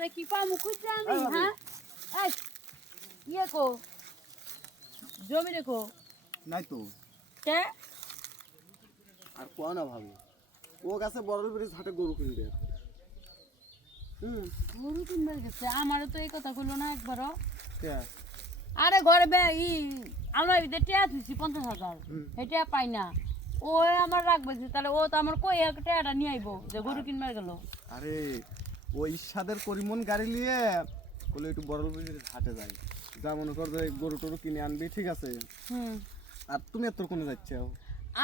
টেয়ারে কি পামু খুঁজতে আমি হ্যাঁ এই ইয়ে কো জমি রেখো নাই তো কে আর কোয়া না ভাবি ও গেছে বড়ল ব্রিজ হাটে গরু কিনবে গরু কিনবার গেছে আমারও তো এই কথা কইলো না একবারও কে আরে ঘরে আমরা ভিতরে টেয়া থুইছি 50,000 সেটা পাই না ও আমার রাখবে তাহলে ও তো আমার কই টেয়াটা নিয়ে আইবো যে গরু কিনবার গেল আরে ও ইরশাদের করিমন গাড়ি নিয়ে বলে একটু বড়ল ব্রিজ হাটে যাই যা মনে কর যে গরু টরু কিনে আনবি ঠিক আছে আর তুমি এত কোনে যাচ্ছ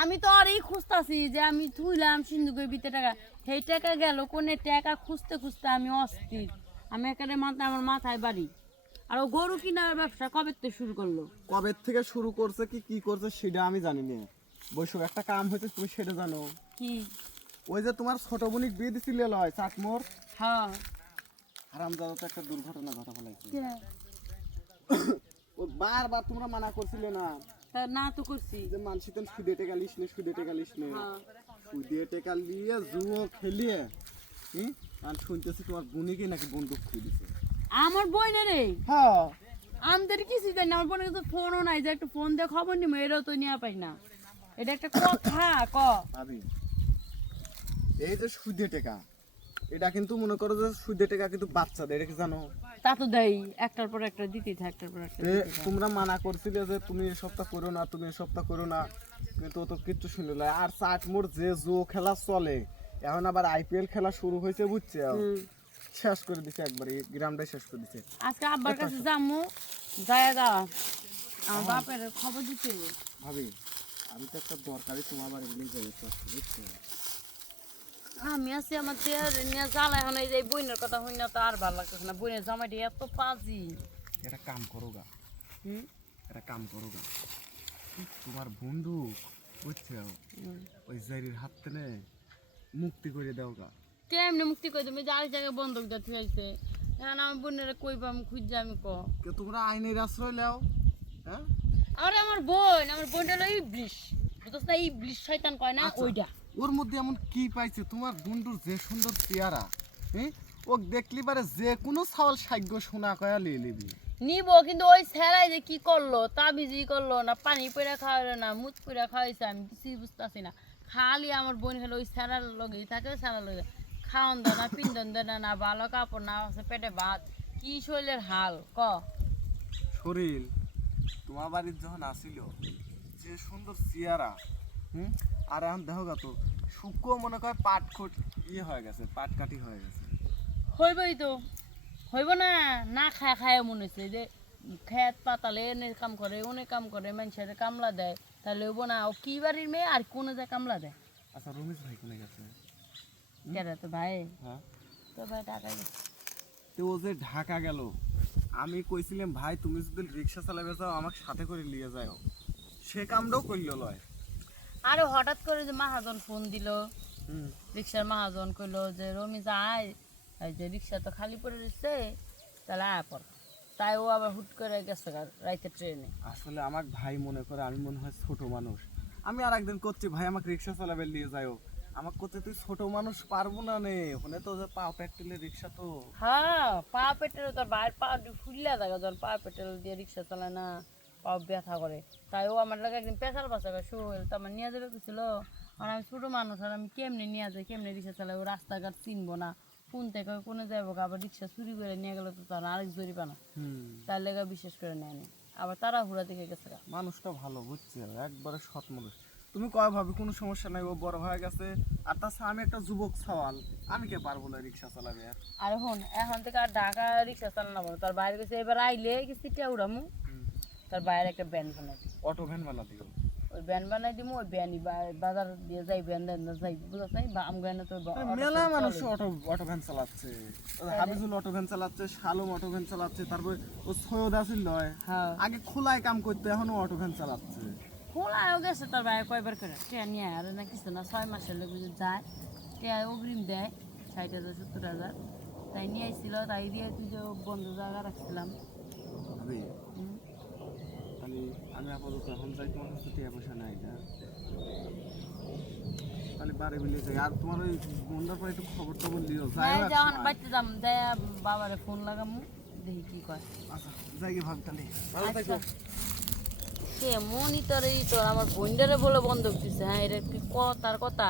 আমি তো আর এই খুঁজতাছি যে আমি থুইলাম সিন্ধুকের ভিতরে টাকা সেই টাকা গেল কোনে টাকা খুঁজতে খুঁজতে আমি অস্থির আমি এখানে আমার মাথায় বাড়ি আর ও গরু কিনার ব্যবসা কবে থেকে শুরু করলো কবে থেকে শুরু করছে কি করছে সেটা আমি জানি না বৈশাখ একটা কাম হইতে তুমি সেটা জানো কি ওই যে তোমার ছোট বোনিক বিয়ে দিছিল লয় চাটমোর হ্যাঁ হারামজাদা তো একটা দুর্ঘটনা ঘটা ফেলাইছে ও বারবার তোমরা মানা করছিলে না তা না তো করছি যে মানসিতেন সুদে টেকা লিস নে হ্যাঁ। সুদে টেকা লিয়ে জুয়ো খেলিয়ে আর শুনতেছি তোমার বোনিকে নাকি বন্দুক খুলে দিছে আমার বইনে রে হ্যাঁ আমাদের কিছু জানি না আমার বোনের কাছে ফোনও নাই যে একটু ফোন দিয়ে খবর নিবো এটাও তো নেওয়া পাই না এটা একটা কথা ক ভাবি এই যে সুদে টেকা এটা কিন্তু মনে করো যে সুদে টেকা কিন্তু বাচ্চাদের এটা কি জানো তা তো দেই একটার পর একটা দিতে থাক একটার পর একটা দিতে থাক। তোমরা মানা করছিলে যে তুমি এই সপ্তাহ করো না তুমি এই সপ্তাহ করো না কিন্তু ও তো কিচ্ছু শুনলো না আর চাটমোর যে জো খেলা চলে এখন আবার আইপিএল খেলা শুরু হয়েছে বুঝছে শেষ করে দিছে একবারে গ্রামটাই শেষ করে দিছে আজকে আব্বার কাছে যামু যায় গা আমার বাপের খবর দিতে হবে। ভাবি আমি তো একটা দরকারি তোমার বাড়ি নিয়ে যাবো বুঝছো আমি আছি আমার দেয়ার নিয়ে জ্বালা এখন এই যে বইনের কথা হই না তো আর ভালো লাগতেছে না বইনের জামাইটি এত পাজি একটা কাম করো গা হুম একটা কাম করো গা তোমার বন্ধু বুঝছো ওই জারির হাত থেকে মুক্তি করে দাও গা তেমনি মুক্তি করে তুমি যে আরেক জায়গায় বন্ধক দিতে হয়েছে এখন আমার বোনের কই পাম খুঁজছে আমি ক কে তোমরা আইনের আশ্রয় নাও হ্যাঁ আরে আমার বোনটা হলো ইবলিশ বুঝছ না ইবলিশ শয়তান কয় না ওইটা ওর মধ্যে এমন কি পাইছে তোমার বন্ধুর যে সুন্দর চেহারা হ্যাঁ ও দেখলি পারে যে কোনো ছাওয়াল সাগ্য সোনা কয়া লিয়ে নিবি নিব কিন্তু ওই ছেড়াই যে কি করলো তাবিজি করলো না পানি পয়রা খাওয়ালো না মুখ পয়রা খাওয়াইছে আমি কিছুই বুঝতেছি না খালি আমার বোন হলো ওই ছেড়ার লগেই থাকে ছেড়ার লগে খাওয়ান দেয় না পিন্দন দেয় না ভালো কাপড় না আছে পেটে ভাত কি শরীরের হাল ক শরীর তোমার বাড়ির যখন আসিল যে সুন্দর চেহারা আর এখন দেখো গা তো শুকো মনে করে পাট ইয়ে হয়ে গেছে পাট কাটি হয়ে গেছে হইবই তো হইব না না খায় খায় মনে হচ্ছে যে খেত পাতালে এনে কাম করে অনেক কাম করে মানুষের কামলা দেয় তাহলে হইব না ও কি বাড়ির মেয়ে আর কোনে যায় কামলা দেয় আচ্ছা রমেশ ভাই কোনে গেছে কেন তো ভাই হ্যাঁ তো ভাই টাকা গেছে তো ও যে ঢাকা গেল আমি কইছিলাম ভাই তুমি যদি রিক্সা চালাবে যাও আমাকে সাথে করে নিয়ে যাও সে কামটাও করল লয় আরে হঠাৎ করে যে মহাজন ফোন দিল রিক্সার মহাজন কইলো যে রমি যায় এই যে রিক্সা তো খালি পড়ে রয়েছে তাহলে আয় পর তাই ও আবার হুট করে গেছে রাইতে ট্রেনে আসলে আমাকে ভাই মনে করে আমি মনে হয় ছোট মানুষ আমি আর একদিন করছি ভাই আমাকে রিক্সা চালাবে নিয়ে যাও আমাকে করতে তুই ছোট মানুষ পারবো না নে ওখানে তো যে পা পেট্রোলের রিক্সা তো হ্যাঁ পা পেটেল তোর বাইরের পা ফুলিয়া থাকে তোর পা পেটেল দিয়ে রিক্সা চালায় না পা ব্যথা করে তাই ও আমার লাগে একদিন পেশার বাসা শুরু হইল তো আমার নিয়ে যাবে গেছিল আর আমি ছোটো মানুষ আর আমি কেমনি নিয়ে যাই কেমনি রিক্সা চালাই ও রাস্তাঘাট চিনবো না কোন থেকে কোনে যাবো আবার রিক্সা চুরি করে নিয়ে গেলে তো তার আরেক জরিপানা তার লেগে বিশেষ করে নেয়নি আবার তারা হুড়া দিকে গেছে মানুষটা ভালো বুঝছে একবারে সৎ মানুষ তুমি কয় ভাবি কোনো সমস্যা নাই ও বড় হয়ে গেছে আর তাছাড়া আমি একটা যুবক সওয়াল আমি কে পারবো না রিক্সা চালাবে আর এখন থেকে আর ঢাকা রিক্সা চালানো তার বাইরে গেছে এবার আইলে সিটিয়া উড়ামু তার বাইরে একটা ব্যান বানাই অটো ভ্যান বানা দিও ওই ব্যান বানাই দিমু ওই ব্যানই বাজার দিয়ে যাই ব্যান দেন যাই বুঝছ নাই বা আমগানে তো মেলা মানুষ অটো ভ্যান চালাচ্ছে হাবিজুল অটো ভ্যান চালাচ্ছে শালম অটো ভ্যান চালাচ্ছে তারপরে ও সৈয়দ আসিল নয় আগে খোলায় কাম করতে এখনো অটো ভ্যান চালাচ্ছে খোলায়ও গেছে তার বাইরে কয়বার করে টিয়া নিয়ে আর না কিছু না 6 মাসের লোক যায় টিয়া অগ্রিম দেয় 60,000 70,000 তাই নিয়ে আইছিল তাই দিয়ে তুই যে বন্ধ জায়গা রাখছিলাম আমি আপাতত এখন যাই তোমার কাছে টিয়া পয়সা নাই না তাহলে বাড়ি বিলে যাই। আর তোমার ওই বন্ধার পরে একটু খবর টবর লিও যাই হ্যাঁ যখন বাড়িতে যাম যাই বাবারে ফোন লাগামু দেখি কি কয়। আচ্ছা যাই গে ভাবি তাহলে ভালো থাকো। আচ্ছা সে মনিটরে তো আমার বন্ডারে বলে বন্ধক দিছে, হ্যাঁ এটা কি তার কথা।